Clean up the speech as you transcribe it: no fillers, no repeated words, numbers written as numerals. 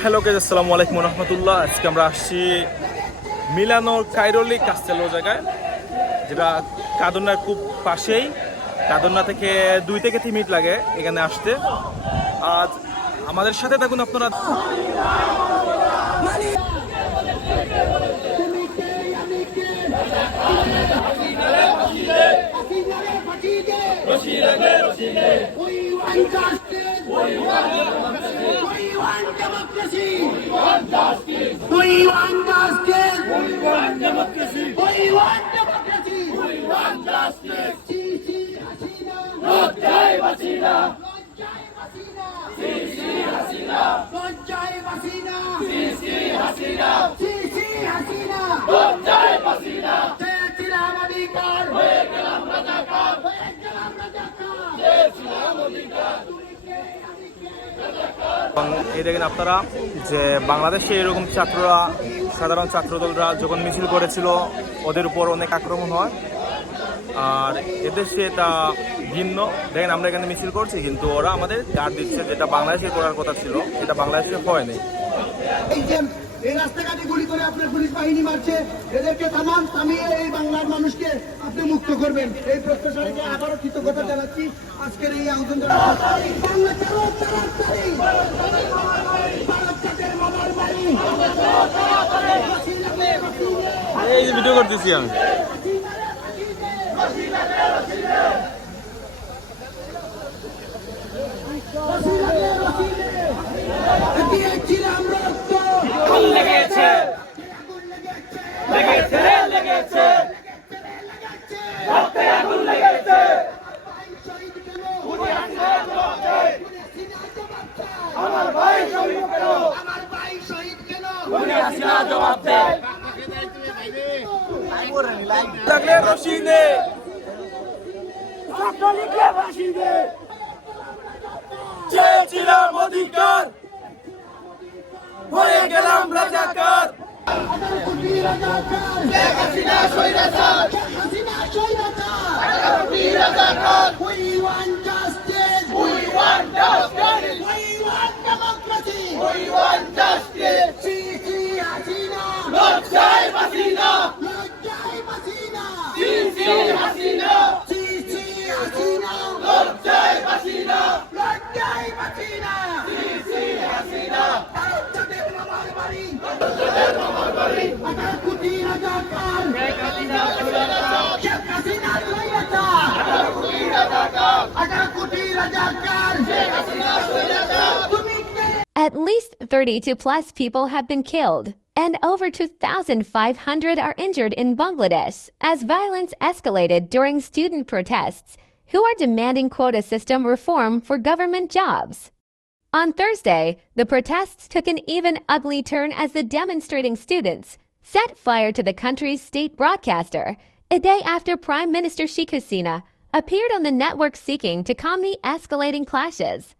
Hello guys, আসসালামু আলাইকুম ওয়া রাহমাতুল্লাহ। আজকে আমরা আসছি মিলানোর কাইরোলি কাস্তেলো জায়গায়, যেটা কাদুনার খুব পাশেই। কাদুনা থেকে 2 থেকে 3 মিনিট লাগে এখানে আসতে। আজ আমাদের সাথে থাকুন আপনারা। এই দেখেন আপনারা যে বাংলাদেশে এরকম ছাত্ররা, সাধারণ ছাত্রদলরা যখন মিছিল করেছিল, ওদের উপর অনেক আক্রমণ হয়। আর এদেশে এটা ভিন্ন। দেখেন আমরা এখানে মিছিল করছি, কিন্তু ওরা আমাদের গার্ড দিচ্ছে, যেটা বাংলাদেশে করার কথা ছিল, এটা বাংলাদেশে হয়নি। এই রাস্তাঘাটে গুলি করে আপনার পুলিশ বাহিনী মারছে, এদেরকে থামান, থামিয়ে এই বাংলার মানুষকে আপনি মুক্ত করবেন। এই প্রত্যাশাকে আবারও কৃতজ্ঞতা জানাচ্ছি আজকের এই আয়োজন। এই যে ভিডিও করতেছি আমি। চেয়েছিলাম অধিকার, হয়ে গেলাম রাজাকার। At least 32 plus people have been killed, and over 2,500 are injured in Bangladesh as violence escalated during student protests who are demanding quota system reform for government jobs. On Thursday, the protests took an even ugly turn as the demonstrating students set fire to the country's state broadcaster a day after Prime Minister Sheikh Hasina appeared on the network seeking to calm the escalating clashes.